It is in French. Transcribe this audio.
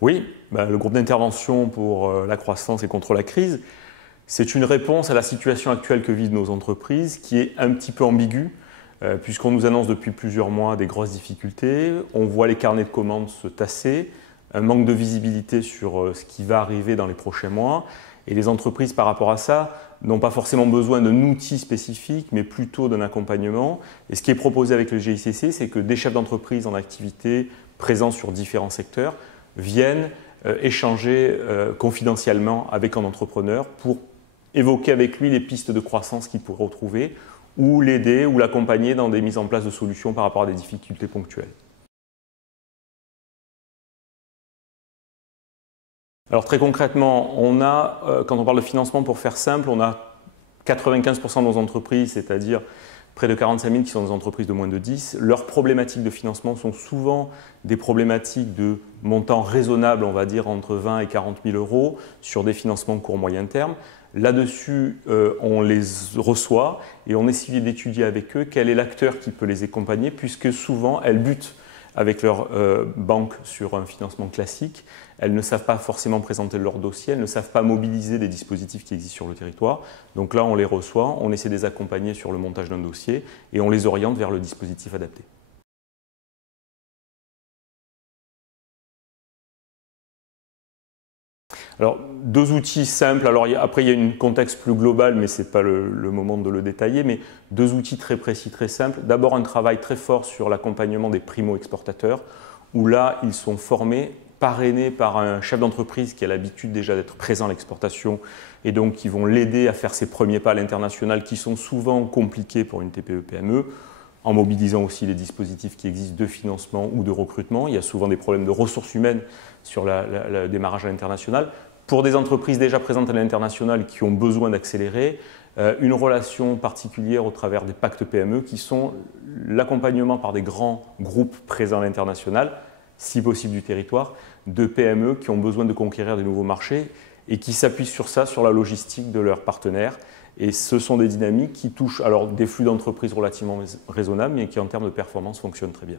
Oui, le groupe d'intervention pour la croissance et contre la crise, c'est une réponse à la situation actuelle que vivent nos entreprises qui est un petit peu ambiguë, puisqu'on nous annonce depuis plusieurs mois des grosses difficultés, on voit les carnets de commandes se tasser, un manque de visibilité sur ce qui va arriver dans les prochains mois, et les entreprises par rapport à ça n'ont pas forcément besoin d'un outil spécifique, mais plutôt d'un accompagnement. Et ce qui est proposé avec le GICC, c'est que des chefs d'entreprise en activité présents sur différents secteurs viennent échanger confidentiellement avec un entrepreneur pour évoquer avec lui les pistes de croissance qu'il pourrait retrouver ou l'aider ou l'accompagner dans des mises en place de solutions par rapport à des difficultés ponctuelles. Alors très concrètement, quand on parle de financement, pour faire simple, on a 95% de nos entreprises, c'est-à-dire près de 45 000 qui sont des entreprises de moins de 10. Leurs problématiques de financement sont souvent des problématiques de montant raisonnable, on va dire entre 20 et 40 000 euros sur des financements court-moyen terme. Là-dessus, on les reçoit et on essaie d'étudier avec eux quel est l'acteur qui peut les accompagner, puisque souvent elles butent avec leur banque sur un financement classique. Elles ne savent pas forcément présenter leur dossier, elles ne savent pas mobiliser des dispositifs qui existent sur le territoire. Donc là, on les reçoit, on essaie de les accompagner sur le montage d'un dossier et on les oriente vers le dispositif adapté. Alors, deux outils simples. Alors, après, il y a un contexte plus global, mais ce n'est pas le moment de le détailler. Mais deux outils très précis, très simples. D'abord, un travail très fort sur l'accompagnement des primo-exportateurs, où là, ils sont formés, parrainés par un chef d'entreprise qui a l'habitude déjà d'être présent à l'exportation et donc qui vont l'aider à faire ses premiers pas à l'international, qui sont souvent compliqués pour une TPE-PME, en mobilisant aussi les dispositifs qui existent de financement ou de recrutement. Il y a souvent des problèmes de ressources humaines sur le démarrage à l'international. Pour des entreprises déjà présentes à l'international qui ont besoin d'accélérer, une relation particulière au travers des pactes PME qui sont l'accompagnement par des grands groupes présents à l'international, si possible du territoire, de PME qui ont besoin de conquérir des nouveaux marchés et qui s'appuient sur ça, sur la logistique de leurs partenaires. Et ce sont des dynamiques qui touchent alors des flux d'entreprises relativement raisonnables, mais qui en termes de performance fonctionnent très bien.